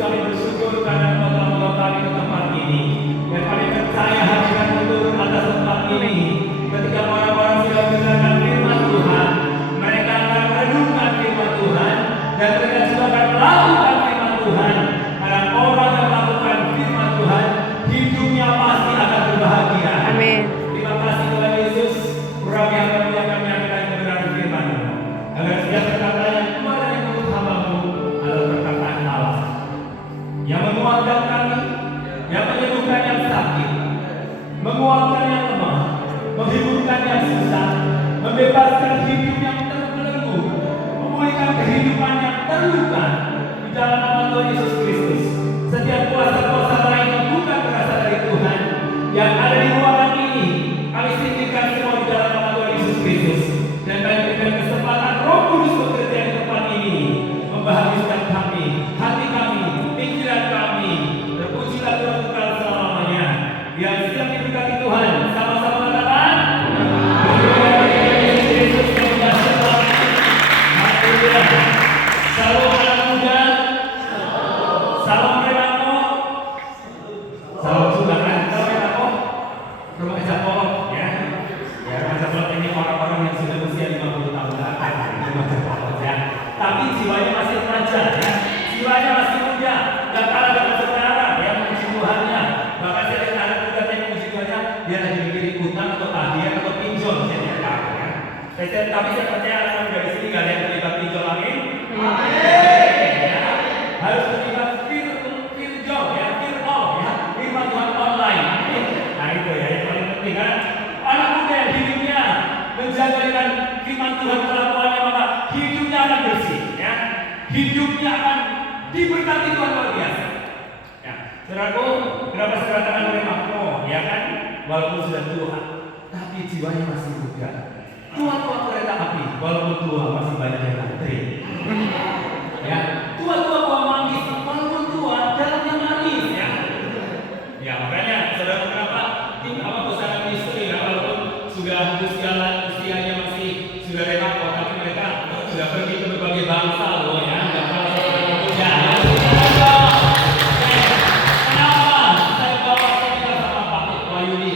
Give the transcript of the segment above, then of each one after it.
kami bersyukur karena Engkau telah membawa kami ke tempat ini. Dan kami percaya hadirat-Mu turun atas tempat ini. Ketika orang-orang sudah mendengarkan firman Tuhan, mereka akan merenungkan firman Tuhan dan mereka juga akan melakukan firman Tuhan. Karena orang yang melakukan firman Tuhan, hidupnya pasti akan berbahagia. Amin. Terima kasih Tuhan Yesus, Urapi hamba-Mu yang kami akan kebenaran firman-Mu. Agar setiap perkataan yang keluar dari mulut hamba-Mu adalah perkataan Allah yang menguatkan kami, yang menyembuhkan yang sakit, menguatkan yang lemah, menghiburkan yang susah, membebaskan hidup yang terbelenggu, memulihkan kehidupan yang terluka di dalam nama Tuhan Yesus Kristus. Setiap kuasa-kuasa lain yang bukan berasal dari Tuhan yang ada di ruangan ini, kami singkirkan semua di dalam nama Tuhan Yesus Kristus. Dan kami berikan kesempatan Roh Kudus bekerja di tempat ini, membahagiakan kami, hati kami, pikiran kami. Terpujilah Tuhan kekal selamanya. Yang siap diberkati Tuhan, sama-sama katakan. Yesus yang Haleluya. Salam anak muda. Salam Renako. Salam juga kan? Salam Renako. Rumah Japolok ya. Ya, Rumah Japolok ini orang-orang yang sudah usia 50 tahun ke atas. Rumah Japolok ya. Tapi jiwanya masih remaja ya. Jiwanya masih muda. Gak kalah dengan saudara ya, memuji Tuhannya. Bahkan saya lihat anak muda yang memuji Tuhannya, dia lagi mikirin utang atau hadiah atau pinjol. Saya tidak tahu ya. Tapi saya percaya anak muda di sini gak ada yang terlibat pinjol, amin. Ya. Harus terlibat pinjol ya, firman ya, firman Tuhan online. Nah itu ya, yang paling penting kan. Anak muda yang hidupnya menjaga dengan firman Tuhan kelakuannya, maka hidupnya akan bersih ya. Hidupnya akan diberkati Tuhan luar biasa. Ya, saudaraku, kenapa saya katakan oleh Makno, ya kan? Walaupun sudah tua, tapi jiwanya masih muda. Tua-tua kereta api, walaupun tua masih banyak yang antri. Ya, tua-tua buah manggis, walaupun tua dalamnya manis ya. Ya, makanya saudara kenapa pasangan istri ya, walaupun sudah usianya masih sudah remaja, tapi mereka sudah pergi ke berbagai bangsa loh ya. Enggak kalah sama yang muda. Kenapa? Saya bawa saya sama Pak Wayudi.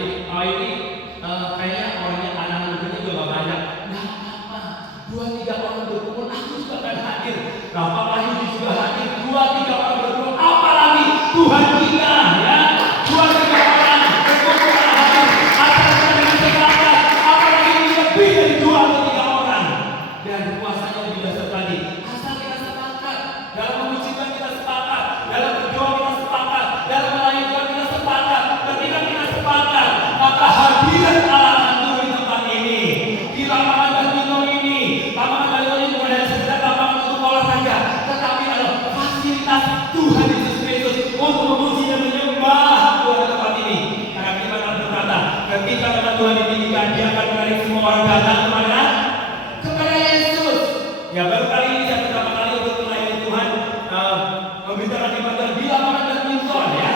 Kayaknya orangnya anak mudanya juga gak banyak. Nah apa? 2-3 orang berkumpul, aku juga akan hadir. Nah Pak Wayudi juga hadir. 2-3 orang berkumpul, apalagi Tuhan kita ya. 2-3 orang berkumpul hadir. Asalkan dengan semangat, apalagi ini lebih dari 2 atau 3 orang. Dan kuasanya lebih dahsyat lagi. Asal kita sepakat dalam memuji Tuhan, kita sepakat dalam berdoa, kita sepakat dalam melayani Tuhan, kita sepakat. Ketika kita sepakat, maka hadirat Allah akan turun di tempat ini. Di lapangan badminton ini, lapangan badminton ini bukan hanya sekedar lapangan untuk olahraga, tetapi adalah fasilitas Tuhan Yesus Kristus untuk memuji dan menyembah Tuhan di tempat ini. Karena firman Allah berkata, ketika nama Tuhan ditinggikan, Dia akan menarik semua orang datang kepada Yesus. Ya, baru kali ini saya pertama kali untuk melayani Tuhan, memberitakan firman Tuhan di lapangan badminton ya.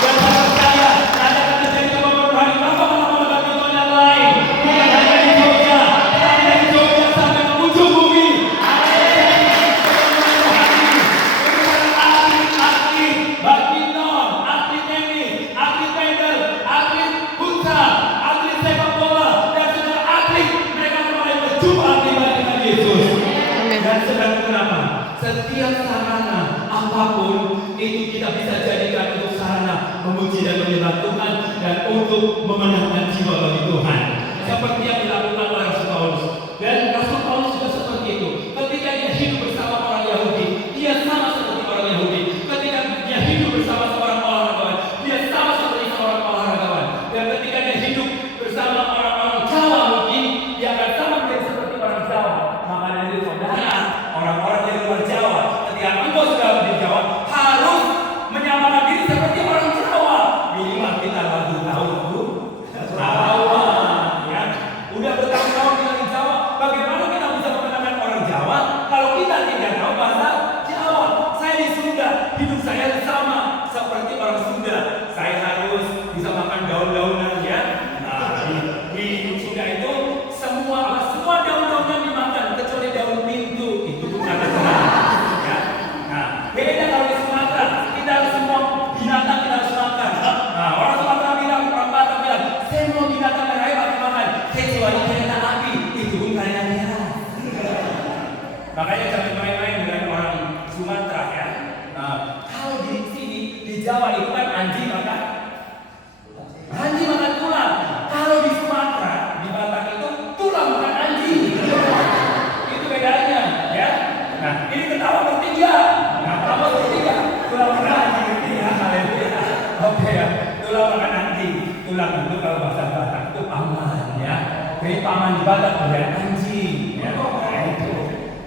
Dan saya percaya ada akan terjadi kebanggaan rohani lapangan badminton yang lain, bukan hanya di Jogja, tapi dari Jogja sampai ke ujung bumi. Atlet badminton, atlet tenis, atlet pedal, atlet futsal, atlet sepak bola, dan segala atlet, mereka mulai berjumpa dengan Yesus. Dan sedang kenapa? Setiap sarana apapun itu kita bisa jadikan untuk sarana memuji dan menyembah Tuhan dan untuk memenangkan jiwa bagi Tuhan. Seperti yang dilakukan oleh Rasul Paulus. Dan Rasul Paulus juga seperti itu. Ketika dia hidup bersama orang Yahudi, dia sama seperti orang Yahudi. Ketika dia hidup bersama seorang olahragawan, dia sama seperti seorang olahragawan. Dan ketika dia hidup bersama orang-orang Jawa mungkin, dia akan sama seperti orang Jawa. Makanya itu saudara, orang-orang dari luar Jawa, ketika engkau sudah di Jawa, harus menyamakan diri seperti orang Jawa. Minimal kita lalu tahu Jawa, ya. Udah bertahun-tahun kita di Jawa, bagaimana kita bisa mengenalkan orang Jawa kalau kita tidak tahu bahasa Jawa? Saya di Sunda, hidup saya sama seperti orang Sunda. Saya harus bisa makan daun-daunan ya. Nah, di Sunda itu semua daun-daunan dimakan kecuali daun pintu. Itu bukan ya. Jawa itu kan anjing makan tulang. Kalau di Sumatera, di Batak itu tulang makan anjing. Itu bedanya, ya. Nah, ini ketawa bertiga. Nah, ketawa bertiga. Tulang makan anjing bertiga. Haleluya. Oke ya. Tulang makan anjing. Tulang itu kalau bahasa Batak itu paman, ya. Jadi paman di Batak bukan anjing, ya. Nah, itu.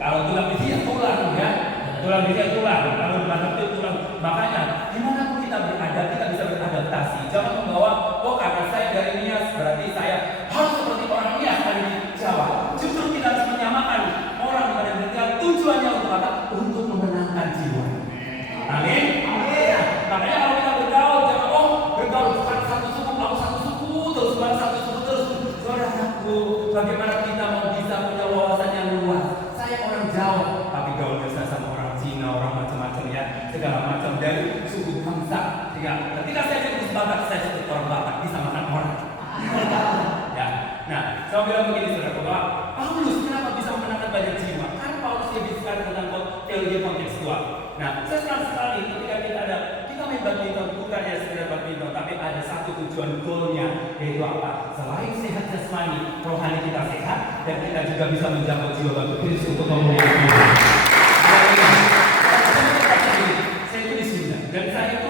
Kalau tulang di sini tulang, ya. Tulang di sini tulang. Kalau di Batak itu tulang. Makanya, dimanapun kita berada, kita bisa beradaptasi. Jangan membawa, oh karena saya dari Nias, berarti saya harus seperti orang Nias dari Jawa. Justru kita harus menyamakan orang pada mereka. Tujuannya untuk apa? Untuk memenangkan jiwa. Amin. Ya. Makanya kalau kita bergaul, jangan bergaul satu suku, aku satu suku terus, bukan satu suku terus. Saudaraku, bagaimana kita mau bisa punya wawasan yang luas? Saya orang Jawa, tapi gaul biasa sama orang Cina, orang macam-macam ya, segala macam dari suku bangsa. Ya, ketika saya sebut Batak, saya sebut orang Batak, bisa makan orang. Ya, nah, saya bilang begini saudara, bahwa Paulus kenapa bisa memenangkan banyak jiwa? Karena Paulus dia bicara tentang teologi kontekstual. Nah, saya senang sekali ketika kita main badminton, bukan ya sekedar badminton, tapi ada satu tujuan goalnya, yaitu apa? Selain sehat jasmani, rohani kita sehat, dan kita juga bisa menjangkau jiwa bagi Kristus untuk memuliakan Dia. Saya itu di Sunda, dan saya itu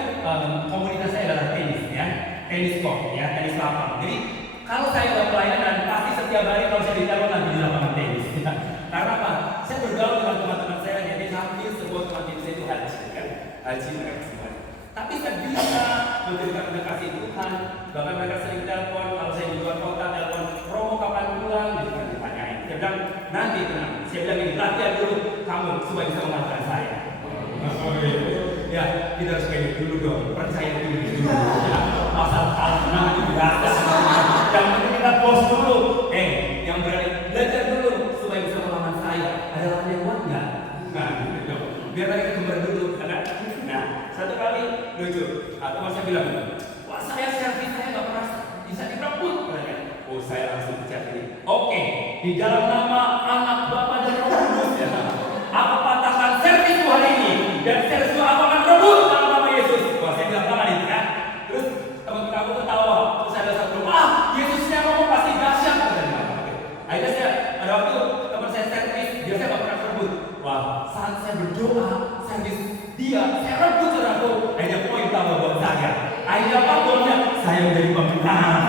komunitas saya adalah tenis, ya, tenis court, ya, tenis lapang. Jadi kalau saya buat pelayanan, pasti setiap hari kalau saya ditaruh lagi di lapangan tenis. Ya. Karena apa? Saya bergaul dengan teman-teman saya, jadi hampir sebuah teman saya itu haji, kan? Haji mereka semua. Tapi saya bisa memberikan kasih Tuhan. Bahkan mereka sering telepon, kalau saya di luar kota telepon, promo kapan pulang, gitu kan ditanyain. Saya bilang nanti tenang. Saya bilang ini latihan dulu kamu supaya bisa mengalahkan saya. Ya, kita harus kayak dulu dong, percaya dulu. Ya, masalah kalah menang itu biasa. Yang penting kita bos dulu. Yang berani belajar dulu supaya bisa melawan saya. Ada lawan yang kuat nggak? Nah, gitu. Biar mereka kembar dulu, kan? Nah, satu kali lucu. Atau saya bilang, wah saya servis saya nggak pernah bisa direbut. Oh, saya langsung bicara ini. Oke, di dalam nama Anak, Bapa dan Roh Kudus, ya. Aku patahkan servismu hari ini dan servismu aku akan rebut dalam nama Yesus. Wah, saya bilang tangan itu kan. Terus teman-teman aku ketawa. Terus ada satu, Yesusnya ngomong pasti dahsyat. Akhirnya saya ada waktu teman saya servis, dia saya nggak pernah rebut. Wah, saat saya berdoa, servis dia, saya rebut saudaraku. Akhirnya poin tambah buat saya. Akhirnya apa goalnya? Saya menjadi pemenang.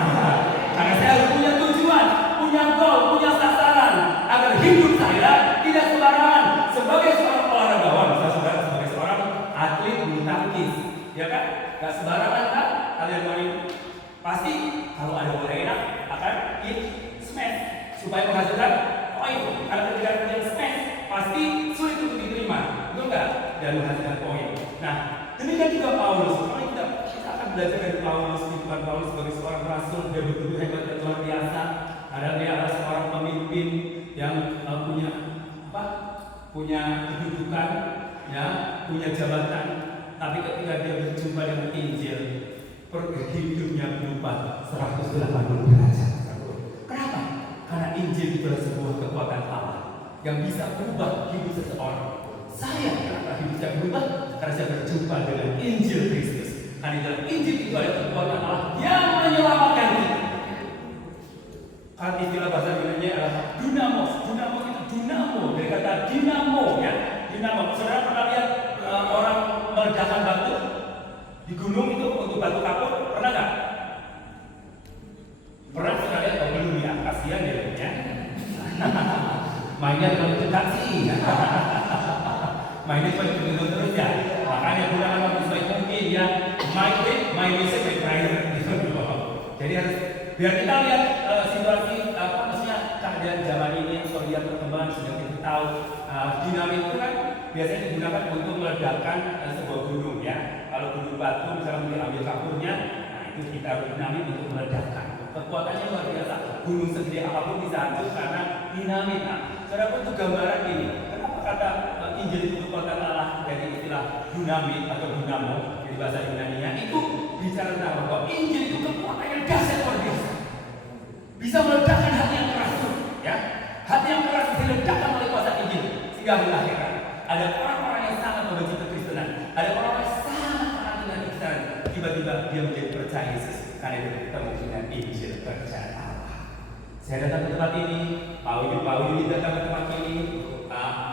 Karena saya harus punya tujuan, punya goal, punya sasaran agar hidup saya tidak sembarangan. Sebagai seorang olahragawan, saya sebagai seorang atlet bulu tangkis, ya kan? Gak sembarangan kan? Kalian main pasti kalau ada bola enak akan hit smash supaya menghasilkan poin. Karena ketika kalian smash pasti sulit untuk diterima, betul nggak? Dan menghasilkan poin. Nah, demikian juga Paulus. Kalau kita akan belajar dari Paulus, kehidupan Paulus sebagai seorang rasul, dia begitu hebat dan luar biasa. Dia adalah seorang pemimpin yang punya kedudukan, ya, punya jabatan. Tapi ketika dia berjumpa dengan Injil, hidupnya berubah 180 derajat. Kenapa? Karena Injil itu adalah sebuah kekuatan Allah yang bisa berubah hidup seseorang. Saya kenapa hidup saya berubah? Karena saya berjumpa dengan Injil Kristus. Karena dalam Injil itu ada kekuatan Allah yang menyelamatkan kita. Kan istilah bahasa Yunani adalah dunamos. Dunamos itu dinamo, dari kata dinamo, ya. Dinamo. Saudara pernah lihat orang meledakkan batu di gunung itu untuk batu kapur? Pernah nggak? Pernah sudah lihat? Oh belum ya, kasihan ya. Mainnya terlalu dekat sih. Mainnya cuma dituntut terus ya. Makanya gunakan waktu sebaik mungkin ya. Main music with prayer. Jadi harus biar kita lihat situasi keadaan zaman ini yang lihat perkembangan sudah kita tahu dinamit itu kan biasanya digunakan untuk meledakkan sebuah gunung ya. Kalau gunung batu misalnya diambil kapurnya, nah itu kita dinamit untuk meledakkan. Kekuatannya luar biasa. Gunung segede apapun bisa hancur karena dinamit. Nah, saudara pun itu gambaran ini. Kenapa kata Injil itu kekuatan Allah dari istilah dinamit atau dinamo di bahasa Yunani-nya itu bicara tentang bahwa Injil itu kekuatan yang dahsyat luar biasa. Bisa meledakkan hati yang keras itu, ya. Hati yang keras diledakkan oleh kuasa Injil sehingga melahirkan. Ada orang-orang yang sangat membenci kekristenan, ada orang-orang yang sangat menanti kekristenan, Karena itu kita mempunyai Injil kerjaan Allah. Saya datang ke tempat ini, Pak Yudi datang ke tempat ini,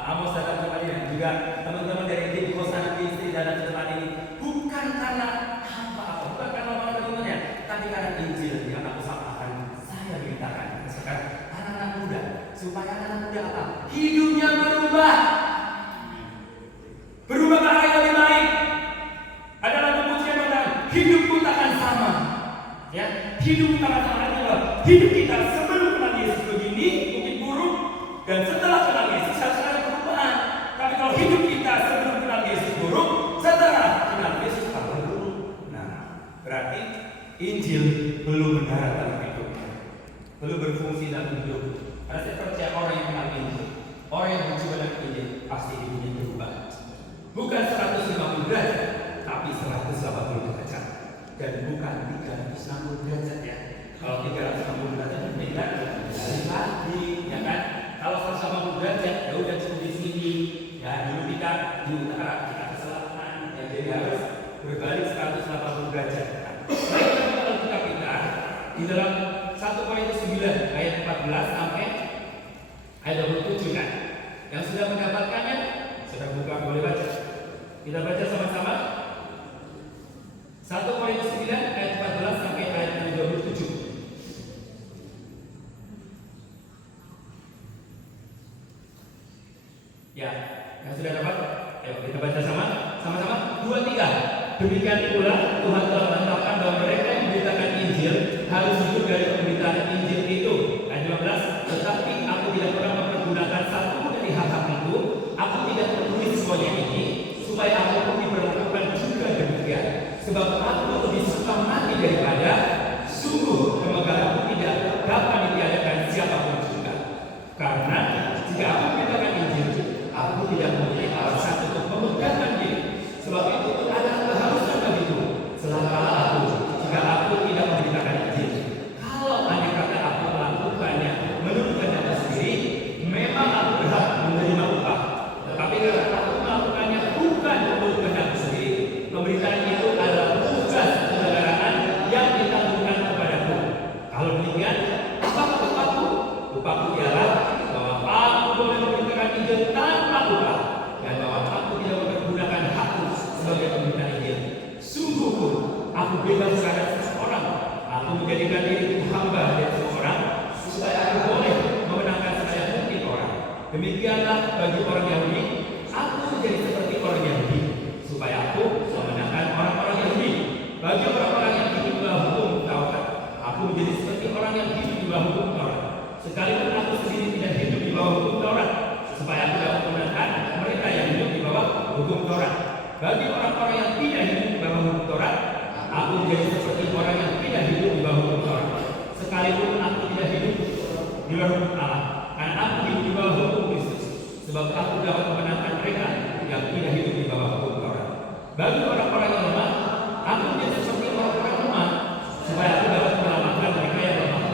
Amos datang ke tempat ini, dan juga teman-teman dari tim Hosana Istri datang ke tempat ini. Bukan karena apa-apa, bukan karena orang-orangnya, tapi karena Injil yang aku sampaikan. Saya beritakan sekarang anak-anak muda, supaya anak-anak muda apa? Hidupnya berubah ke arah yang lebih baik. Ada lagu pujian tentang hidupku takkan sama. Ya, hidupku takkan sama. Hidup kita sebelum kenal Yesus begini mungkin buruk, dan setelah kenal Yesus harus ada perubahan. Tapi kalau hidup kita sebelum kenal Yesus buruk, setelah kenal Yesus tambah buruk. Nah, berarti Injil belum mendarat dalam hidupnya, belum berfungsi dalam hidup. Karena saya percaya orang yang kenal Injil, orang yang berjiwa dengan Injil, pasti hidupnya berubah. Bukan 150 derajat, tapi 180 derajat. Dan bukan 360 derajat ya. Kalau 360 derajat berbeda lagi, ya kan? Kalau 180 derajat, ya udah cukup di sini. Ya dulu kita di utara, kita ke selatan, ya jadi harus berbalik 180 derajat. Baik, kalau kita di dalam 1 Korintus 9 ayat 14 sampai ayat 27 kan? Yang sudah mendapatkannya, sudah buka, boleh baca. Kita baca sama-sama. 1 Korintus 9 ayat 14 sampai ayat 27. Ya, yang sudah dapat, ayo kita baca sama-sama. 2, 3. Demikian itulah Tuhan telah menetapkan bahwa mereka yang memberitakan Injil harus hidup dari pemberitaan Injil itu. Ayat 15. Tetapi aku tidak pernah mempergunakan satu dari hak-hak itu. Aku tidak menulis semuanya ini supaya aku pun diperlakukan juga demikian. Sebab aku lebih suka mati daripada sungguh semoga aku tidak dapat ditiadakan siapapun juga. Karena jika aku memberitakan Injil, aku tidak mempunyai alasan untuk memegahkan diri. Sebab itu adalah keharusan bagiku. Celaka aku jika aku tidak memberitakan Injil. Kalau andai kata aku melakukannya menurut kehendak sendiri, memang aku berhak menerima upah. Tetapi karena aku melakukannya bukan menurut kehendak sendiri, pemberitaan itu adalah tugas kenegaraan yang ditanggungan kepadaku. Kalau demikian, apakah upahku? Upahku ialah bahwa aku boleh memberitakan Injil tanpa upah, dan bahwa aku tidak mempergunakan hakku sebagai pemberita Injil. Sungguh pun aku bebas terhadap seseorang. Aku menjadikan diriku hamba dari seseorang supaya aku boleh memenangkan sebanyak mungkin orang. Demikianlah bagi orang Yahudi, aku menjadi seperti orang Yahudi supaya aku memenangkan orang-orang Yahudi. Bagi orang-orang yang hidup di bawah hukum Taurat, aku menjadi seperti orang yang hidup di bawah hukum Taurat. Sekalipun aku sendiri tidak hidup di bawah hukum Taurat, supaya aku dapat memenangkan mereka yang hidup di bawah hukum Taurat. Bagi orang-orang yang tidak hidup di bawah hukum Taurat, aku menjadi seperti orang yang tidak hidup di bawah hukum Taurat. Sekalipun aku tidak hidup di bawah hukum Allah, karena aku hidup di bawah hukum Kristus, sebab aku dapat memenangkan mereka yang tidak hidup di bawah hukum Taurat. Bagi orang-orang yang lemah, aku menjadi seperti orang-orang lemah, supaya aku dapat menyelamatkan mereka yang lemah.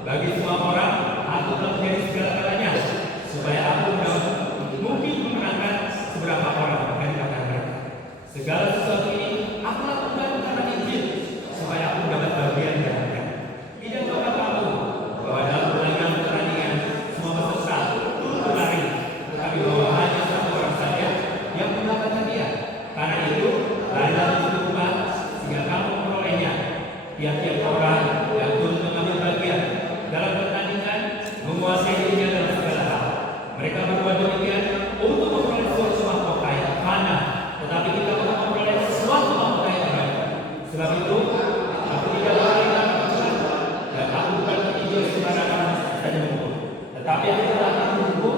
Bagi semua orang, aku telah menjadi segala-galanya, supaya aku dapat mungkin memenangkan seberapa orang dari kata mereka. Segala sesuatu ini aku lakukan karena Injil, supaya aku dapat bagian darinya. Tidak dapat kamu bahwa dalam pertandingan semua peserta turut berlari, tetapi bahwa hanya satu orang saja yang mendapatkan dia. Karena itu, larilah berserupa sehingga kamu memperolehnya. Tiap-tiap orang yang turut mengambil bagian dalam pertandingan menguasai dirinya dalam segala hal. Mereka berbuat demikian untuk memperoleh suatu mahkota yang fana, tetapi kita untuk memperoleh suatu mahkota yang baik. Sebab itu, aku tidak berlari dalam kecuali, dan aku bukan meninjau sembarangan saja mengukur, tetapi aku telah mengukur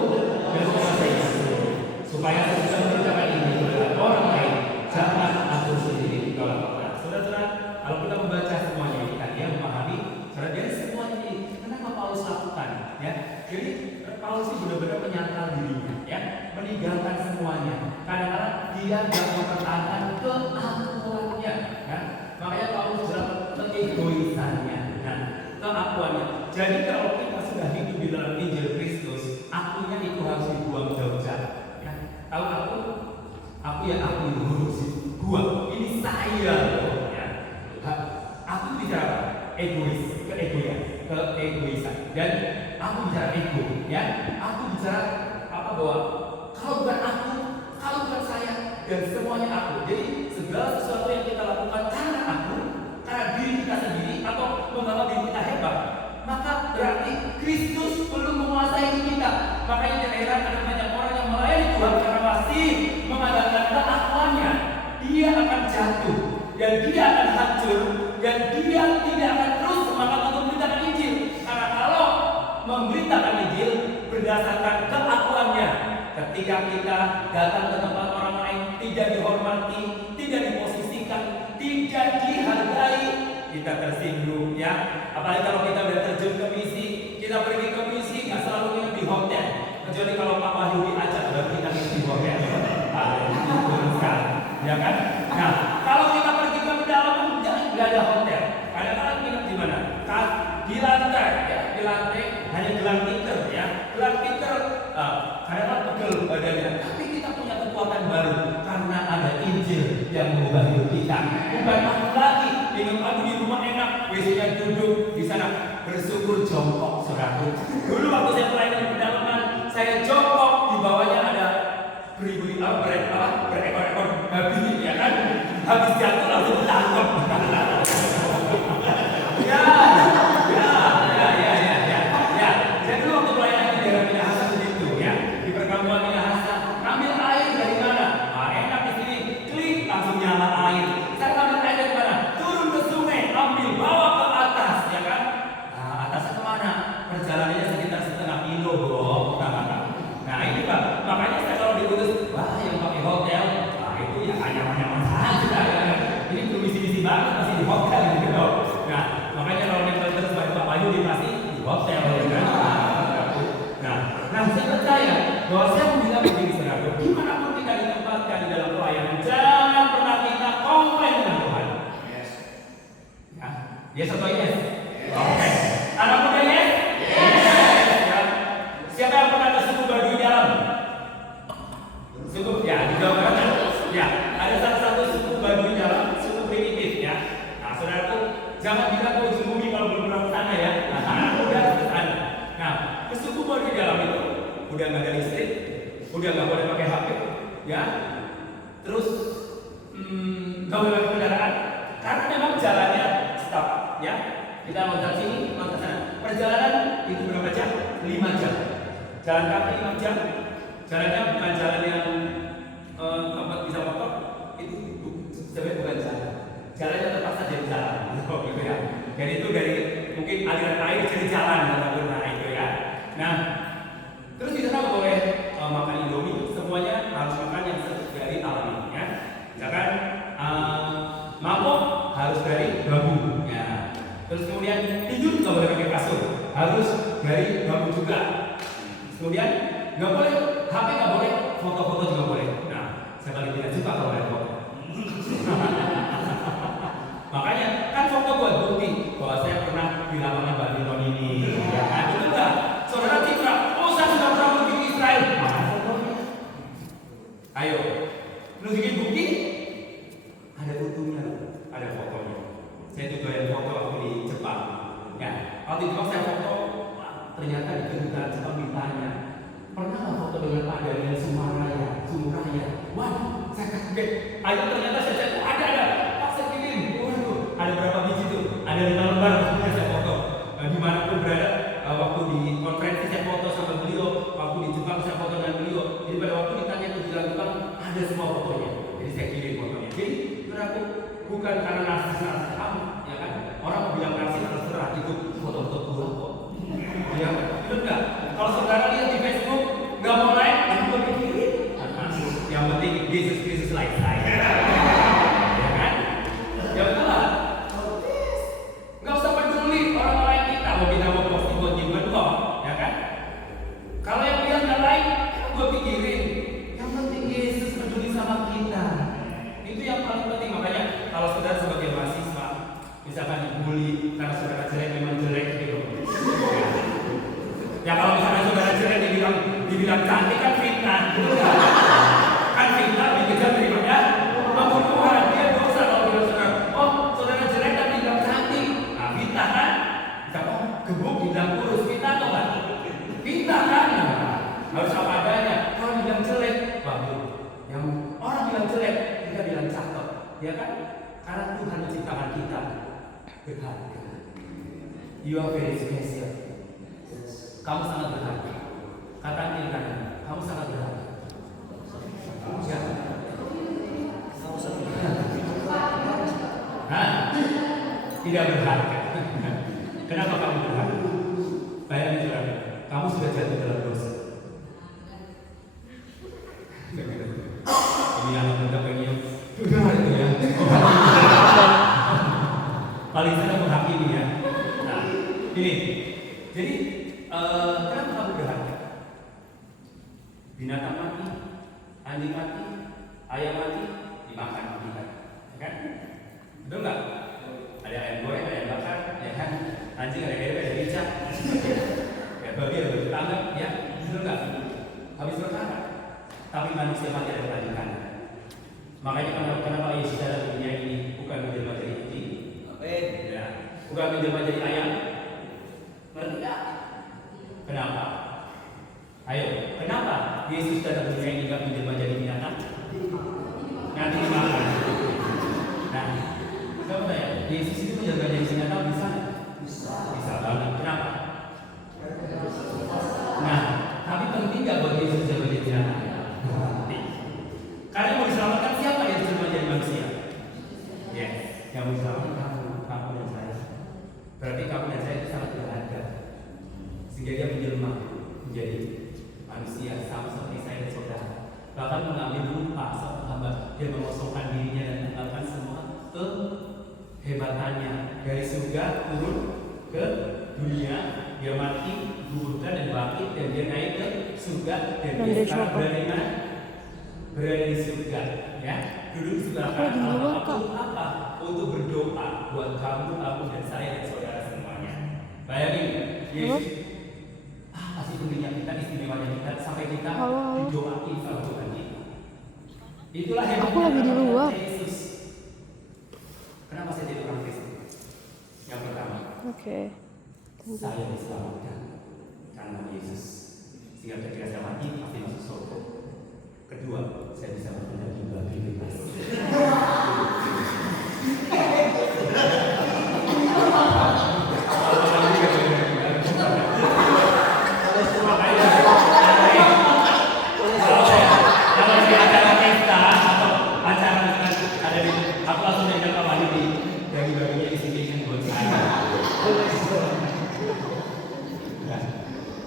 dan menguasai sendiri, supaya saya bisa memberitakan ini kepada orang lain. Jangan aku sendiri kalau lakukan. Saudara-saudara, kalau kita membaca semuanya ini tadi yang memahami, karena dari semua ini, kenapa Paulus lakukan? Ya, jadi Paulus ini benar-benar menyangkal dirinya, ya, meninggalkan semuanya. Kadang-kadang dia tidak mempertahankan keakuannya, ya. Makanya Paulus dalam keegoisannya, nah, keakuannya. Jadi kalau kita sudah hidup di dalam Injil Kristus, akunya itu harus dibuang jauh-jauh. Ya, tahu aku ya aku itu harus gua. Ini saya, loh, ya. Aku bicara. keegoisan. Dan aku bicara ego, ya. Aku bicara bahwa kalau bukan aku, kalau bukan saya, dan semuanya aku. Jadi segala sesuatu yang kita lakukan karena aku, karena diri kita sendiri atau menganggap diri kita hebat, maka berarti Kristus belum menguasai hidup kita. Makanya tidak heran ada banyak orang yang melayani Tuhan karena masih mengandalkan keakuannya. Dia akan jatuh dan dia akan hancur dan dia tidak akan terus semangat untuk memberitakan Injil. Karena kalau memberitakan Injil berdasarkan keakuannya, ketika kita datang ke tempat orang lain tidak dihormati, tidak diposisikan, tidak dihargai, kita tersinggung, ya. Apalagi kalau kita udah terjun ke misi, kita pergi ke misi nggak selalu nginep di hotel, kecuali kalau Pak Wahyu diajak baru kita nginep di hotel. Ya kan? Nah, kalau kita pergi ke pedalaman nggak ada hotel, kadang-kadang nginep di mana? Di lantai, ya, di lantai hanya gelang tikar, ya, gelang tikar. Kadang-kadang pegel badannya, tapi kita punya kekuatan baru karena ada Injil yang mengubah hidup kita. Bukan aku lagi minum di rumah enak, WC-nya duduk di sana bersyukur jongkok, saudaraku. Dulu waktu saya pelayanan di pedalaman, saya jongkok, di bawahnya ada berekor-ekor babi, ya kan? Habis jatuh langsung ditangkap. Saya dulu waktu pelayanan di daerah Minahasa begitu, ya, di perkampungan Minahasa, ambil air dari mana? Enak di sini, klik langsung nyala air. Saya ambil air dari mana? Turun ke sungai, ambil bawa ke atas, ya kan? Nah, atasnya kemana? Perjalanannya sekitar setengah kilo, bro. Nah ini Pak, makanya saya kalau diutus, wah yang pakai hotel, itu ya nyaman-nyaman saja. Ini belum misi-misi banget, masih di hotel gitu. Nah, makanya kalau nempel terus Pak Wahyu pasti di hotel, ya kan? Nah, saya percaya bahwa saya bilang begini, saudara, dimanapun kita ditempatkan di dalam pelayanan, jangan pernah kita komplain dengan Tuhan. Yes. Ya, yes atau yes? Oke. Anak muda yes? Ya. Siapa yang pernah ke suku Baduy dalam? Suku, ya, di Jawa Barat. Ya, ada salah satu suku Baduy dalam, suku primitif, ya. Nah, saudaraku, jangan bilang ke ujung bumi kalau belum pernah ke sana, ya. Nah, anak muda ke sana. Nah, ke suku Baduy dalam itu udah nggak ada listrik, udah nggak boleh pakai HP, ya. Terus nggak boleh pakai kendaraan karena memang jalannya setapak, ya. Kita loncat sini, loncat sana. Perjalanan itu berapa jam? 5 jam. Jalan kaki 5 jam. Jalannya bukan jalan yang tempat bisa motor, itu sebenarnya bukan jalan. Jalannya terpaksa jadi jalan, gitu ya. Dan itu dari mungkin aliran air jadi jalan, nah itu ya. Nah, terus di sana boleh makan Indomie, semuanya harus makan yang dari alami, ya. Misalkan mangkok harus dari bambu, ya. Terus kemudian tidur nggak boleh pakai kasur, harus dari bambu juga. Kemudian nggak boleh HP, nggak boleh, foto-foto juga boleh. Nah, saya paling tidak suka kalau ada foto. Makanya kan foto buat bukti bahwa saya pernah di lapangan badminton ini. Ya kan, itu enggak. Saudara Citra, saya sudah pernah pergi ke Israel. Mana fotonya? Ayo, nunjukin bukti. Ada utuhnya, ada fotonya. Saya juga yang foto waktu di Jepang. Ya, waktu di Jepang saya foto, ternyata di kedutaan Jepang ditanya, pernah nggak foto dengan Pak Daniel Sumaraya? Waduh, saya kaget. Ayo ternyata saya cek, ada. Pak saya kirim. Waduh, ada berapa biji tuh? Ada 5 lembar. Saya foto. Dimanapun berada, waktu di konferensi saya foto sama beliau, waktu di Jepang saya foto dengan beliau. Jadi pada waktu ditanya itu di Jepang ada semua fotonya. Jadi saya kirim fotonya. Jadi aku bukan karena narsis kamu, ya kan? Orang bilang narsis terserah, itu foto-foto gua kok. Ya, itu enggak. Kalau saudara lihat di Facebook nggak mau like, aku berpikirin. Yang penting Yesus like saya. Ya kan? Ya betul lah. Nggak usah peduli orang lain kita mau posting buat gimana kok, ya kan? Kalau yang bilang nggak like, gue pikirin. Yang penting Yesus peduli sama kita. Itu yang paling penting. Makanya kalau saudara sebagai mahasiswa, misalkan dibully karena saudara jelek memang jelek gitu. Ya kalau misalnya saudara jelek dibilang cantik kan fitnah, gitu kan fitnah lebih kejam daripada pembunuhan. Dia dosa kalau bilang saudara, oh saudara jelek kan dibilang cantik, nah fitnah kan. Ya kan? Karena Tuhan menciptakan kita berharga. You are very special. Kamu sangat berharga. Kata Tuhan, kamu sangat berharga. Ya. Tidak berharga. Kenapa kamu berharga? Bayangin saudara, kamu sudah jatuh dalam dosa. Ini anak muda pengen benar itu ya. Paling senang menghakimi ya. Nah, ini. Jadi kenapa kamu berharga? Binatang mati, anjing mati, ayam mati, dimakan kita, kan? Betul nggak? Ada ayam goreng, ayam bakar, ya kan? Anjing ada bebek, ada rica, ya babi ada tetangga, ya, betul nggak? Habis berkata, tapi manusia mati ada kelanjutan. Makanya kenapa Yesus datang ke dunia ini bukan menjelma jadi anjing, ya, bukan menjelma jadi ayam, ngerti nggak? Kenapa? Ayo, kenapa Yesus datang ke dunia ini nggak menjelma jadi binatang? Nanti dimakan. Nah, kamu tanya, Yesus itu menjelma jadi binatang bisa? Bisa banget. Kenapa? Nah, tapi penting nggak buat Yesus menjelma jadi binatang? Penting. Karena mau diselamatkan siapa yang menjelma jadi manusia? Ya, yang mau diselamatkan kamu dan saya. Berarti kamu dan saya itu sangat berharga. Sehingga dia menjelma menjadi manusia sama seperti saya dan saudara. Bahkan mengambil rupa seorang hamba, dia mengosongkan dirinya dan meninggalkan semua kehebatannya dari surga turun ke dunia. Dia mati, dikuburkan dan bangkit, dan dia naik ke surga, dan dia sekarang berada di mana? Berada di surga, ya. Duduk di sebelah kanan Allah. Untuk apa? Untuk berdoa buat kamu dan saya dan saudara semuanya. Bayangin, Yesus pasti pentingnya kita, istimewanya kita, sampai kita didoain sama Tuhan kita. Itulah hebatnya aku lagi di luar. Yesus. Kenapa saya jadi orang Kristen? Yang pertama, saya diselamatkan karena Yesus. Sehingga ketika saya mati, pasti masuk surga. Kedua, saya bisa menjadi bagi bebas.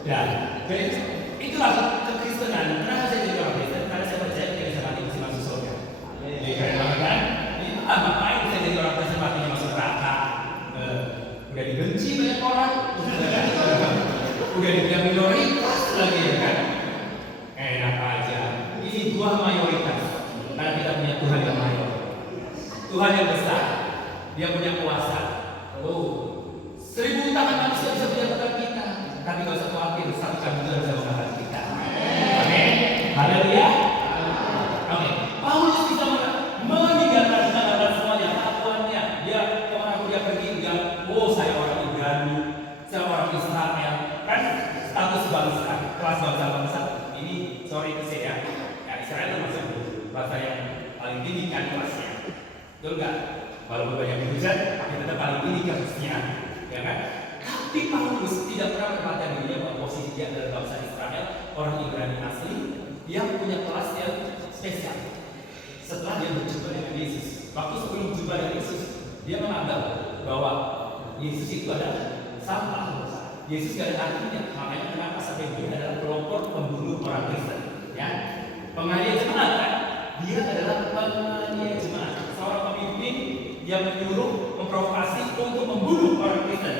Ya, jadi itulah kekristenan. Kenapa saya jadi orang Kristen? Karena saya percaya ketika saya mati masih masuk surga. Jadi keren banget kan? Ini ngapain saya jadi orang Kristen matinya masuk neraka? Udah dibenci banyak orang, udah dibilang minoritas lagi ya kan? Enak aja. Ini Tuhan mayoritas. Karena kita punya Tuhan yang mayor, Tuhan yang besar, Dia punya kuasa. 1000 tangan manusia bisa menyatukan kita. Tapi gak usah khawatir, satu kami juga bisa mengangkat kita. Amin. Haleluya. Oke. Paulus bisa meninggalkan semuanya, pengakuannya. Dia kemana dia pergi enggak? Saya orang Ibrani, saya orang Israel. Kan status bangsa, kelas bangsa. Ini sorry to say ya. Israel itu masuk bahasa yang paling tinggi kan kelasnya. Betul nggak? Walaupun banyak dihujat, tapi tetap paling tinggi kasusnya, ya kan? Tapi Paulus tidak pernah berkata dirinya bahwa posisi dia adalah bangsa Israel, orang Ibrani asli, yang punya kelas yang spesial. Setelah dia berjumpa dengan Yesus, waktu sebelum berjumpa dengan Yesus, dia menganggap bahwa Yesus itu adalah sampah. Yesus tidak ada artinya. Makanya kenapa sampai dia adalah kelompok pembunuh orang Kristen, ya? Penganiaya jemaat kan? Dia adalah penganiaya jemaat, seorang pemimpin yang menyuruh, memprovokasi untuk membunuh orang Kristen.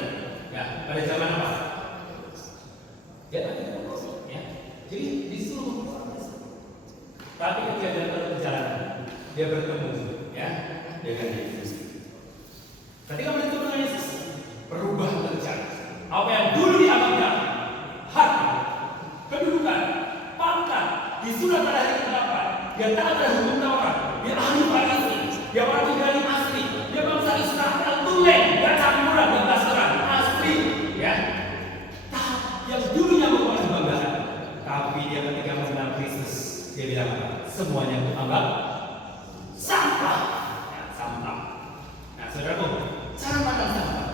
Ya, pada zaman apa? Ya, jadi disuruh. Tapi ketika dia berjalan, dia bertemu, ya, dengan Yesus. Ketika bertemu dengan Yesus, perubahan terjadi. Apa yang dulu dianggapnya harta, kedudukan, pangkat, disuruh pada hari ke-8. Dia taat pada hukum Taurat, dia ahli Farisi, dia orang Ibrani asli, dia bangsa Israel tulen, dia campuran, dia bangsa asli, ya. Yang dulunya merupakan kebanggaan, tapi dia ketika mengenal Kristus, dia bilang semuanya itu anggap sampah. saudaraku, cara pandang sampah.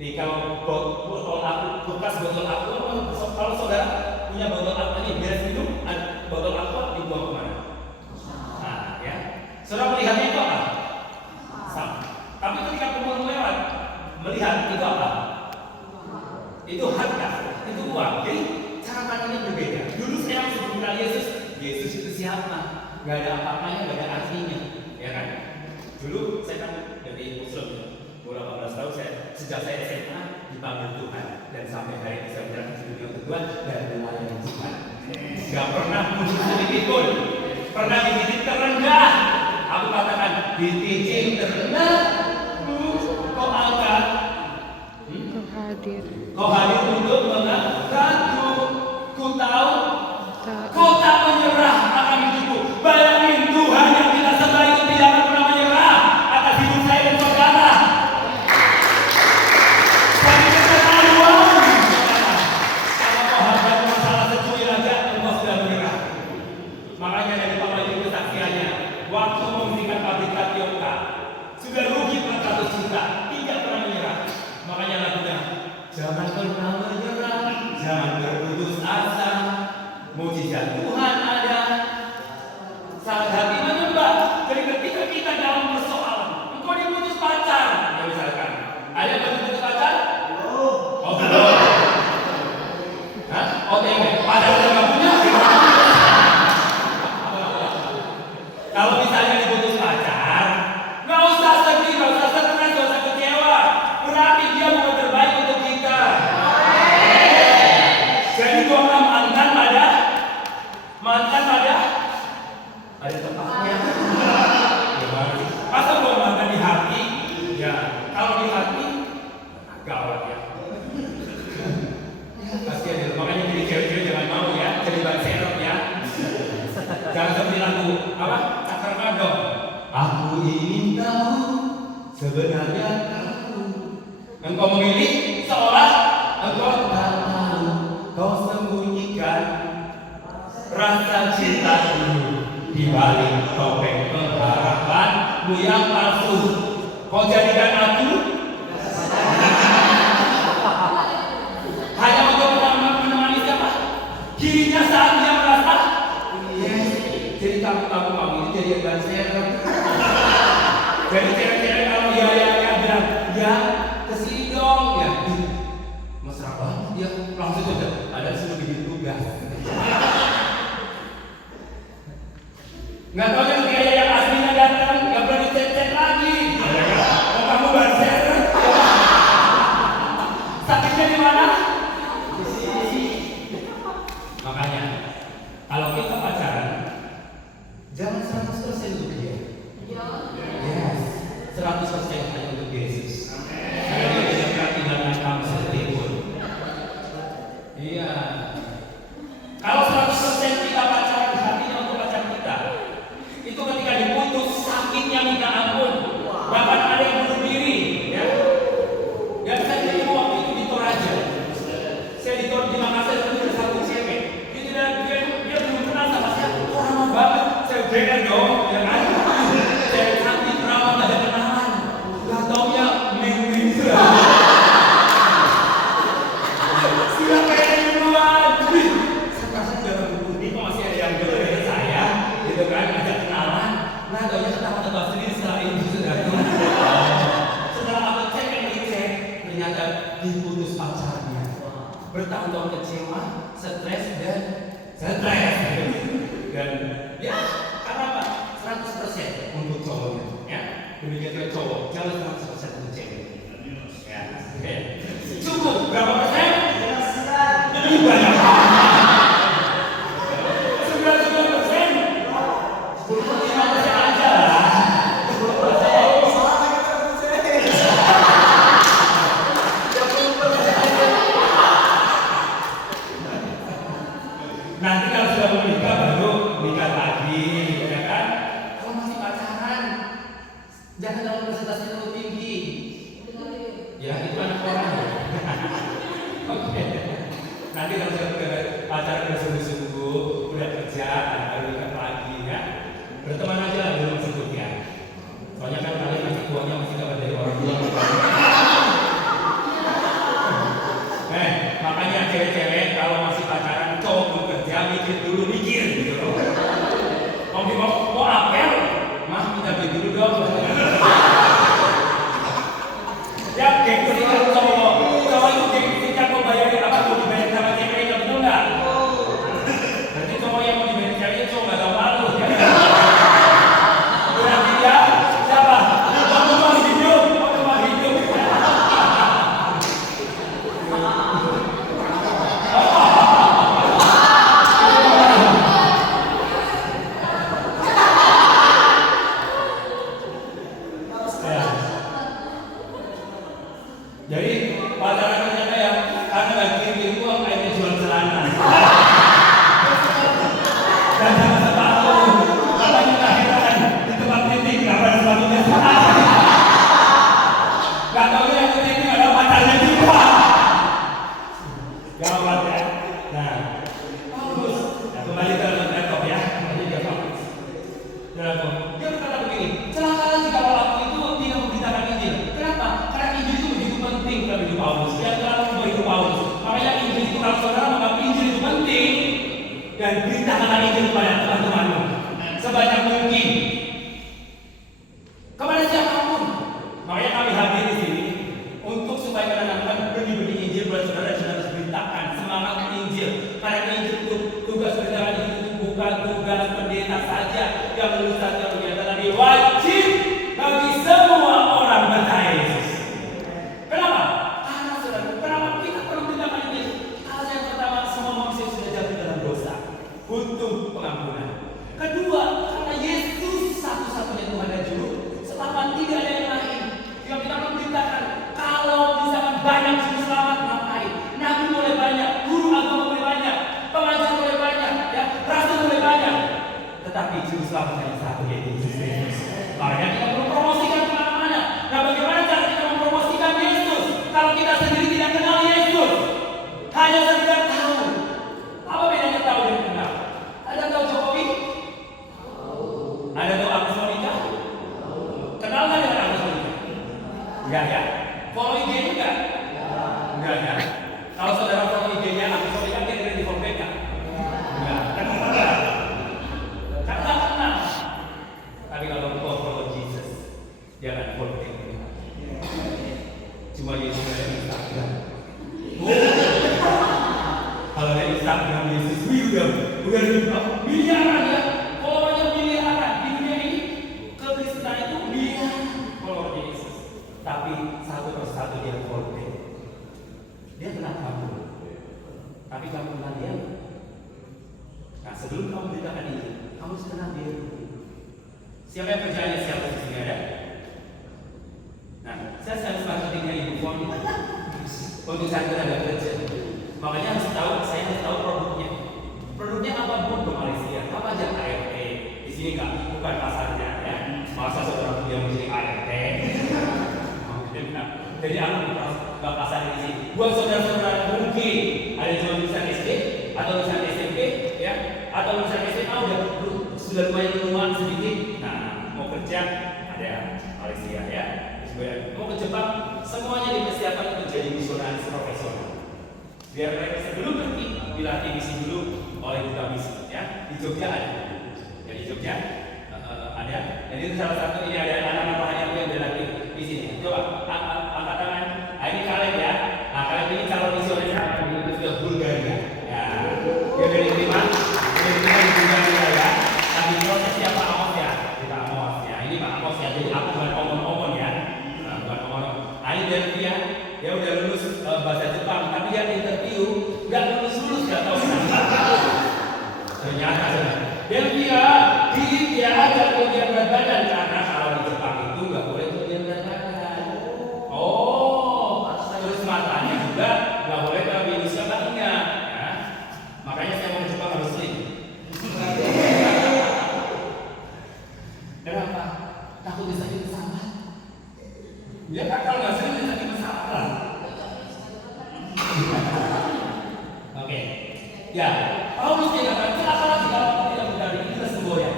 Nih kalau botol aqua, bekas botol aqua, kalau saudara punya botol aqua ini beres minum, botol aqua dibuang kemana? Nah, ya. Saudara melihatnya itu apa? Sampah. Tapi ketika pemulung lewat, melihat itu apa? Itu harta, itu uang. Jadi cara pandangnya berbeda. Dulu saya sebelum kenal Yesus itu siapa? Gak ada apa-apanya, gak ada artinya, ya kan? Dulu saya kan dari Muslim, umur 18 tahun sejak saya SMA dipanggil Tuhan dan sampai hari ini saya berjalan di dunia kedua dan melayani Tuhan. Gak pernah muncul sedikit pun, pernah di titik terendah. Aku katakan di titik terendah. Kau angkat, kau hadir untuk mengangkatku. Ku tahu kau tak menyerah akan hidupku. Bayangin Tuhan yang kita sembah itu tidak akan pernah menyerah atas hidup saya dan saudara. Tapi keterlaluan. Kalau kau hadapi masalah secuil aja, engkau sudah menyerah. Makanya dari Bapak Ibu kesaksiannya, waktu memiliki pabrik tapioka sudah rugi 400 juta, tidak pernah menyerah. Makanya lagunya, jangan pernah menyerah, jangan berputus asa. Mujizat Tuhan ada saat hati menyembah. Jadi ketika kita dalam persoalan, engkau diputus pacar, ya misalkan, ada yang diputus pacar? Oh belum. Hah? Oh tengok, padahal udah nggak punya. Kalau misalnya diputus pacar, nggak usah sedih, nggak usah stres, nggak usah kecewa. Berarti dia bukan terbaik untuk kita. Jadi buanglah mantan ada tempatnya. Masa buang mantan di hati? Ya, kalau di hati gawat ya. Kasihan ya, makanya jadi cewek-cewek jangan mau ya, jadi ban serep ya. Jangan seperti lagu apa? Cakar Kadong. Aku ingin tahu sebenarnya aku. Engkau memilih seolah engkau tak tahu. Kau sembunyikan rasa cintamu di balik topeng pengharapanmu yang palsu. Kau jadikan aku hanya untuk menemani siapa? Dirinya saat dia merasa yes. Jadi kamu ini jadi ban serep. Jadi cewek-cewek kalau dia yang bilang ya kesini dong ya mesra banget dia langsung aja ada sudah bikin tugas. Nggak tahu yang gaya yang aslinya datang, nggak berani cek lagi. Oh kamu banser? Sakitnya di mana? Di sini. Makanya, kalau kita pacaran, jangan 100% untuk dia. Yes, 100% hanya untuk Yesus. Karena dia tidak akan tinggalkan kamu sedikitpun. Iya. Kalau 100% kita pacaran, hatinya untuk pacar kita. Itu ketika diputus sakitnya minta ampun, bahkan ada yang bunuh diri, ya. Dan saya jadi waktu itu di Toraja, saya di Makassar itu ada satu cewek, dia belum kenal sama saya, lama banget, saya geger dong, ya kan? Saya cantik ramah nggak ada kenalan, nggak taunya ming-ming siapa yang duluan? Saya rasa jangan bunuh diri, kok masih ada yang dulu dari saya, gitu kan? Nah, doanya ketawa-ketawa sendiri setelah itu sudah. Setelah aku cek dan dicek, ternyata diputus pacarnya. Bertahun-tahun kecewa, stres. Dan ya, karena apa? 100% untuk cowoknya, ya. Demikian juga cowok, jangan 100% untuk cewek. Ya, oke. Cukup berapa persen? Lebih banyak. 99%. 10% aja lah. 10%. Nanti kalau sudah menikah baru nikah lagi, ya kan? Kalau masih pacaran, jangan dalam presentasi terlalu tinggi. Dia berkata begini, celakalah jika aku itu tidak memberitakan Injil. Kenapa? Karena Injil itu begitu penting dalam hidup Paulus. Dia telah mengubah hidup Paulus. Makanya Injil itu kalau saudara menganggap Injil itu penting, dan beritakanlah Injil kepada teman-temanmu sebanyak mungkin, kepada siapapun. Makanya kami hadir di sini untuk supaya menanamkan benih-benih Injil buat saudara dan saudara beritakan semangat Injil. Karena Injil itu tugas beritakan itu bukan tugas pendeta saja yang lulus saja punya, tetapi wajib bagi semua orang percaya Yesus. Kenapa? Karena saudara, kenapa kita perlu beritakan Injil? Alasan yang pertama, semua manusia sudah jatuh dalam dosa, butuh pengampunan. Kedua, karena Yesus satu-satunya Tuhan dan Juru selamat, tidak ada yang lain. Yang kita memberitakan, kalau misalkan banyak juru selamat, ngapain? Nabi boleh banyak, guru agama boleh banyak, pengajar boleh banyak, ya, rasul boleh banyak, tetapi juru selamat hanya satu, yaitu Yesus Kristus. Makanya kita perlu promosikan kemana-mana. Nah, bagaimana cara kita mempromosikan Yesus kalau kita sendiri tidak kenal Yesus? Hanya sekedar tahu. Apa bedanya tahu dan kenal? Ada tahu Jokowi? Ada tahu Agus Monica? Kenal nggak dengan Agus Monica? Enggak ya? Follow IG juga? Enggak ya? Kalau saudara follow IG-nya Agus Monica, kira-kira di follow back nggak? Enggak. Kan nggak kenal. Tapi kalau kau follow Jesus, dia akan follow back. Cuma Yesus ada di Instagram. Kalau ada Instagram Yesus, udah miliaran ya. Followernya miliaran di dunia ini. Kekristenan itu miliaran follower Yesus. Tapi satu persatu dia follow back. Dia kenal kamu, tapi kamu kenal dia. Nah, sebelum kamu beritakan ini, kamu harus kenal dia. Siapa yang percaya siapa di sini ada? Nah, saya selalu marketingnya Ibu Fon untuk saya tenaga kerja. Makanya saya harus tahu produknya. Produknya apa pun ke Malaysia, apa aja ART. Di sini nggak, bukan pasarnya ya. Masa seorang dia menjadi ART. Jadi aku nggak pasar di sini. Buat saudara-saudara mungkin ada cuma lulusan SD atau lulusan SMP ya, atau lulusan SMA sudah lumayan keluar sedikit. Nah, mau kerja ada Malaysia ya. Mau ke Jepang, semuanya dipersiapkan menjadi misionaris profesional. Biar mereka sebelum pergi dilatih misi dulu oleh duta misi ya. Di Jogja ada. Jadi Jogja ada. Jadi itu salah satu, ini ada anak-anak yang dilatih di sini. Coba angkat tangan. Ini kalian ya. Nah, kalian ini calon misionaris itu sudah Bulgaria. Ya. Dia dari terima di Bulgaria ya. Tapi proses siapa Amos ya? Kita Amos ya. Ini Pak Amos ya. Jadi aku bukan omong-omong ya. Bukan omong-omong. Ini dari dia udah lulus bahasa Jepang, tapi dia interview nggak lulus nggak tahu kenapa. Ternyata dia ada kelebihan berat badan, karena kalau di Jepang itu nggak boleh kelebihan berat badan. Oh, terus matanya juga nggak boleh kalau Indonesia banyak ya. Makanya saya mau ke Jepang harus slim. Kenapa? Takut disakiti pesawat. Ya kan kalau nggak slim disakiti pesawat. Oke. Ya, Paulus dia katakan celakalah jika aku tidak berani. Itu semboyan.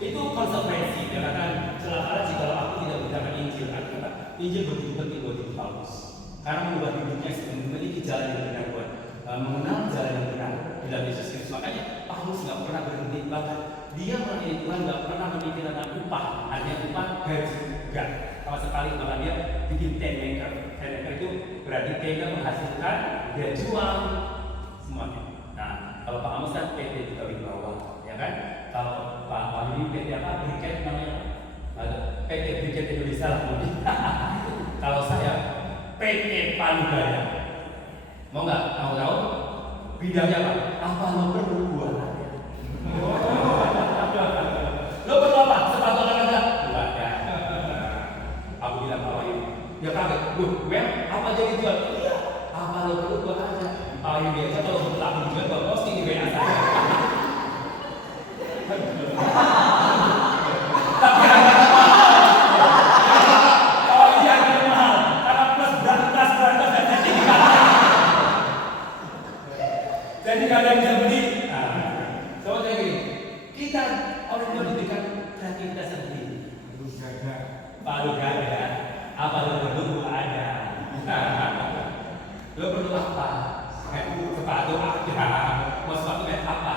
Itu konsekuensi. Dia katakan celakalah jika aku tidak beritakan Injil. Karena Injil begitu penting buat hidup Paulus. Karena mengubah hidupnya memiliki jalan yang benar buat mengenal jalan yang benar di dalam Yesus Kristus. Makanya Paulus nggak pernah berhenti, bahkan dia melayani Tuhan nggak pernah memikir tentang upah. Artinya upah gaji enggak sama sekali. Malah dia bikin tent maker. Tent maker itu berarti tenda menghasilkan, dia jual semuanya. Nah, kalau Pak Amos kan PT juga Wibawa, ya kan? Kalau Pak Wahyu PT apa? Briket namanya? PT Briket Indonesia lah mungkin. Kalau saya PT Panugaya. Mau nggak? Mau tahu? Bidangnya apa? Apa lo perlu buat? Lo perlu apa? Sepatu olahraga? Buat ya. Aku bilang Pak Wahyu, dia kaget. Gue apa jadi jual? Iya. Apa lo perlu buat aja? Pak Wahyu biasa kalau betul aku jual, gue posting di WA saya. Jadi kalian bisa beli. Nah, sama kayak gini. Kita orang tua diberikan kreativitas. kita sendiri. Palu gada. Apa lo perlu ada? Lo perlu apa? Sepatu ada. Mau sepatu kayak apa?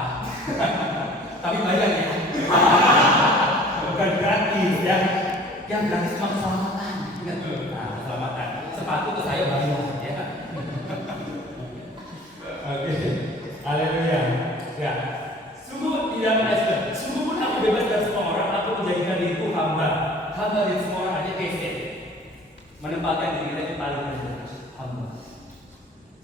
Tapi bayar ya. Bukan gratis ya. Yang gratis cuma keselamatan. Nah, keselamatan. Sepatu ke saya bayar ya. Oke. Haleluya. Ya. Sungguh tidak menasihkan. Sungguh pun aku bebas dari semua orang. Aku menjadikan diriku hamba. Hamba dari semua orang aja keset. Menempatkan diri kita di paling rendah. Hamba.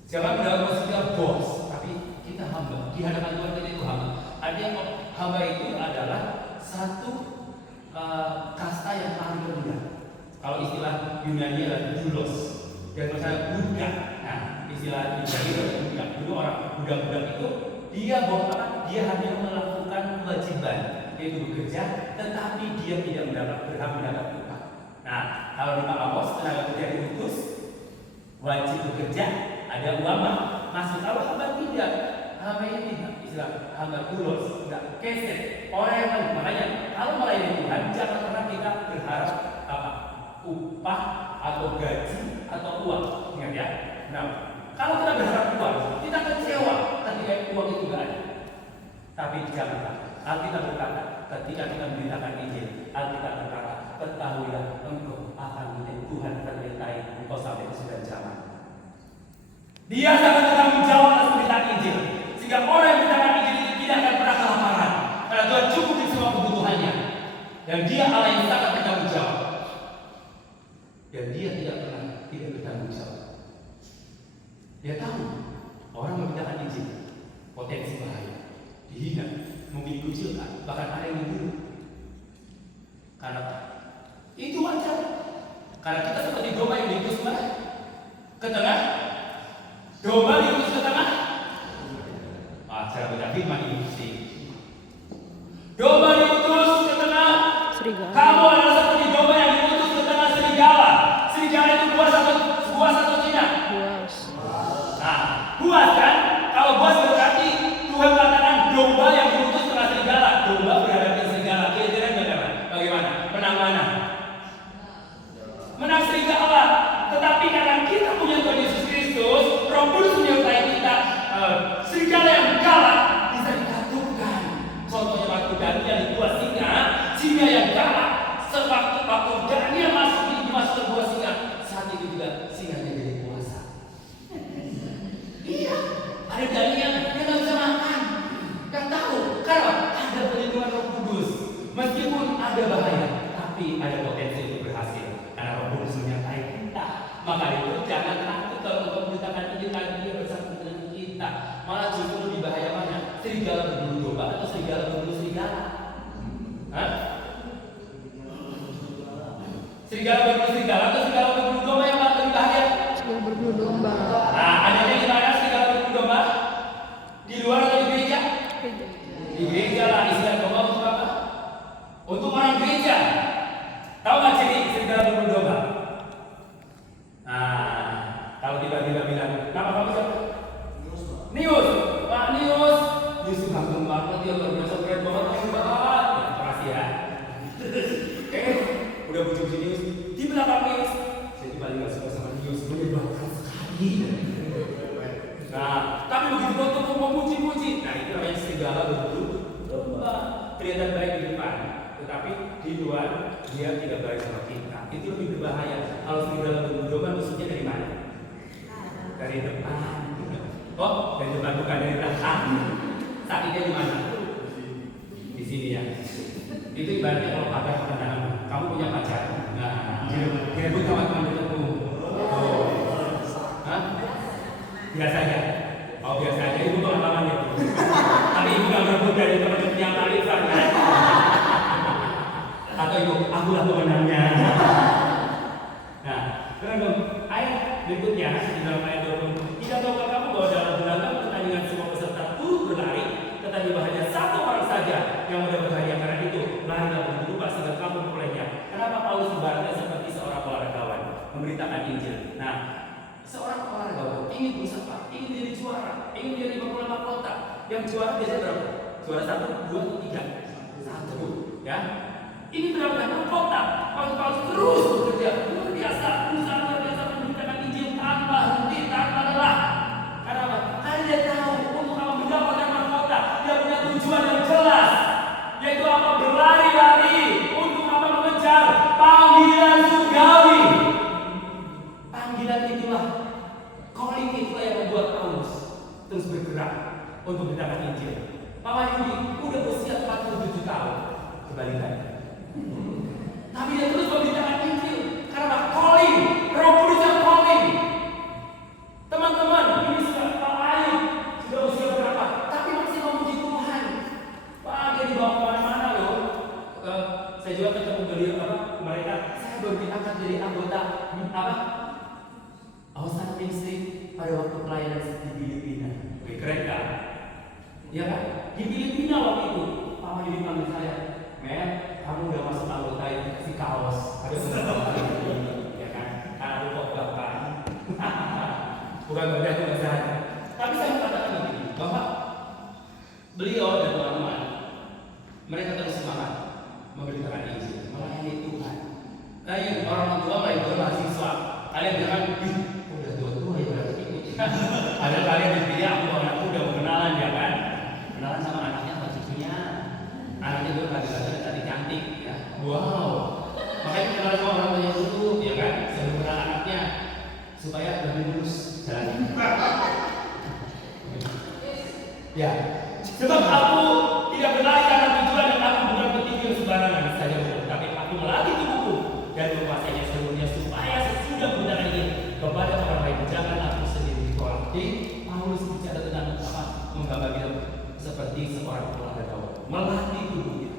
Jangan berapa maksudnya bos, tapi kita hamba. Di hadapan Tuhan kita itu hamba. Ada yang hamba itu adalah satu kasta yang paling rendah. Kalau istilah Yunani adalah doulos. Dan misalnya budak. Nah, istilah Yunani adalah budak. Dulu orang budak-budak itu dia dia hanya melakukan kewajiban, yaitu bekerja, tetapi dia tidak berhak mendapat upah. Nah, kalau di Pak Amos tenaga kerja diutus, wajib bekerja, ada uang masuk. Kalau hamba tidak, hamba ini tidak, istilah hamba doulos, tidak keset. Orang yang makanya kalau melayani Tuhan jangan pernah kita berharap apa upah atau gaji atau uang, ingat ya. Nah, kalau kita berharap uang, kita kecewa ketika uang itu tidak ada. Tapi janganlah. Alkitab berkata, ketika kita memberitakan Injil, Alkitab berkata, ketahuilah engkau akan menjadi Tuhan menyertai engkau sampai kesudahan zaman. Dia sangat bertanggung jawab atas pemberitaan Injil, sehingga orang yang memberitakan Injil itu tidak akan pernah kelaparan, karena Tuhan cukup di semua kebutuhannya. Dan Dia Allah yang sangat bertanggung jawab. Dan Dia tidak pernah tidak bertanggung jawab. Dia tahu orang memberitakan Injil potensi bahaya, dihina, mungkin dikucilkan, bahkan ada yang dibunuh. Karena itu wajar. Karena kita seperti domba yang diutus ke tengah. Domba diutus ke tengah. Cara baca firman ini sih. Domba diutus ke tengah serigala. Kamu adalah seperti domba yang diutus ke tengah serigala. Serigala itu buas atau Cina? Buas. Nah, buas kan? Kalau buas berarti Tuhan katakan domba yang diutus ke tengah serigala. Domba berhadapan serigala. Kira-kira bagaimana? Menang mana? Menang serigala. Tetapi karena kita punya Tuhan Yesus Kristus, Roh Kudus menyertai kita, serigala yang galak bisa dikatukan. Contohnya waktu Daniel dibuat singa yang galak. Waktu Daniel masuk ke buah singa, saat itu juga singanya jadi puasa. Iya, ada Daniel yang nggak bisa makan, nggak tahu. Karena ada perlindungan Roh Kudus. Meskipun ada bahaya, tapi ada potensi untuk berhasil. Karena Roh Kudus menyertai kita. Maka itu jangan takut kalau engkau memberitakan Injil karena Dia bersama dengan kita. Malah justru lebih bahaya mana? Serigala berbulu domba atau serigala berbulu serigala? Hah? Serigala berbulu serigala atau serigala berbulu domba yang lebih bahaya? Serigala berbulu domba. Nah, adanya di mana serigala berbulu domba? Di luar atau di gereja? Di gereja lah. Istilah domba untuk apa? Untuk orang gereja. Tahu nggak ciri serigala berbulu domba? Nah, kalau tiba-tiba bilang, nama kamu siapa? Nius. Pak Nius. Nius ganteng banget, dia luar biasa keren banget, keren banget. Makasih ya. Udah bujuk si Nius. Di belakang Nius. Saya tuh paling gak suka sama Nius, menyebalkan sekali. Nah, tapi begitu foto mau puji-puji. Nah, itu namanya serigala berbulu domba. Kelihatan baik di depan, tetapi di luar dia tidak baik sama kita. Itu lebih berbahaya. Kalau serigala berbulu domba musuhnya dari mana? Dari depan. Oh, dari depan bukan dari belakang. Sakitnya di mana? Di sini ya. Itu ibaratnya kalau pacar teman kamu punya pacar. Nah, direbut sama teman dekatmu. Oh, hah? Biasa aja. Oh, biasa aja. Ibu pengalaman itu. Tapi ibu nggak berebut dari teman yang lain kan? Atau ibu, akulah pemenangnya. Nah, keren dong. Ayat berikutnya di dalam ayat 20. Tidak tahukah kamu bahwa dalam gelanggang pertandingan semua peserta turut berlari, tetapi hanya satu orang saja yang mendapat hadiah. Karena itu larilah begitu rupa sehingga kamu memperolehnya. Kenapa Paulus ibaratnya seperti seorang olahragawan memberitakan Injil? Nah, seorang olahragawan ingin berusaha, ingin jadi juara, ingin jadi 55 kota. Yang juara biasanya berapa? Juara 1, 2, 3. 1, ya. Ini benar-benar mahkota. Paulus terus bekerja luar biasa, berusaha luar biasa memberitakan Injil tanpa henti, tanpa lelah. Karena apa? Karena dia tahu untuk apa mendapatkan mahkota. Dia punya tujuan yang jelas, yaitu apa? Berlari-lari untuk apa? Mengejar panggilan surgawi. Panggilan itulah, calling itulah yang membuat Paulus terus bergerak untuk memberitakan Injil. Pak Wahyudi udah berusia 47 tahun, kebalikannya. Tapi dia terus memberitakan Injil karena calling, Roh Kudus yang calling. Teman-teman, ini sudah Pak Ayub sudah usia berapa? Tapi masih memuji Tuhan. Pak, dia dibawa kemana-mana loh. Saya juga ketemu beliau mereka. Saya baru diangkat jadi anggota Ausat Ministry pada waktu pelayanan di Filipina. Oke, keren kan? Iya kan? Di Filipina waktu itu, Pak Wahyudi panggil saya, "Men, kamu udah masuk anggota itu kasih kaos." Ada beberapa ini, ya kan? Karena aku kok bapak. Bukan beda itu saya. Tapi saya katakan begini, bahwa beliau dan teman-teman mereka terus semangat memberitakan Injil, melayani Tuhan. Nah, yang orang tua mereka mahasiswa, kalian jangan, udah tua ya berarti ikut. Ada kalian dipilih, aku anakku udah mau kenalan ya kan? Kenalan sama anaknya atau cucunya. Anaknya dulu kadang-kadang cantik ya. Wow. Makanya kenalan sama orang tuanya dulu, ya kan? Sebelum kenal anaknya supaya lebih lurus jalannya. Ya. Sebab aku tidak berlari karena tujuan dan aku bukan berpikir sembarangan saja, tapi aku melatih tubuhku dan menguasainya seluruhnya supaya sesudah memberitakan ini kepada orang lain, jangan aku sendiri ditolak. Jadi Paulus bicara tentang apa? Menggambarkan seperti seorang olahraga, melatih tubuhnya.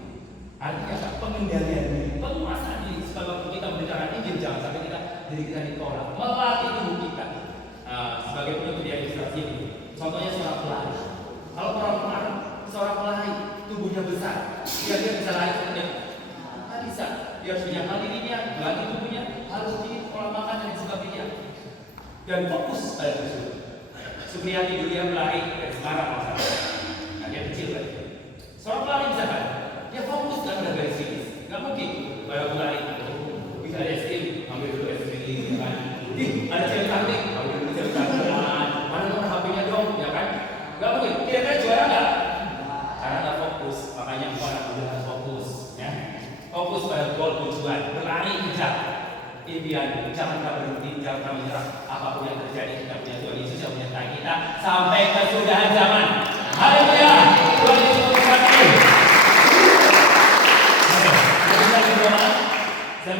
Artinya apa? Pengendalian diri, penguasaan diri. Supaya waktu kita memberitakan Injil jangan sampai diri kita ditolak. Melatih tubuh kita. Sebagai penutup dia ilustrasi ini. Contohnya seorang pelari. Kalau seorang pelari tubuhnya besar, dia bisa lari sebenarnya. Nggak bisa. Dia harus menjaga dirinya, melatih tubuhnya, harus diolah makan dan sebagainya. Dan fokus pada tersebut. Supriyadi dulu dia melari dari Semarang masalah. Nah, dia kecil kan. Seorang pelari bisa kan? Dia fokus kan pada garis finish. Nggak mungkin kalau pelari bisa ada es krim, ambil dulu es krim, kan? Ada cewek cantik, ambil dulu cewek cantik. Mana nomor HP-nya dong, ya kan? Nggak mungkin. Kira-kira juara nggak? Karena nggak fokus. Makanya orang muda harus fokus, ya. Fokus pada goal tujuan, berlari kejar impian, jangan berhenti, jangan menyerah. Apapun yang terjadi, kita punya Tuhan Yesus yang menyertai kita sampai kesudahan zaman. Haleluya! Tuhan Yesus memberkati. Saya berdoa, saya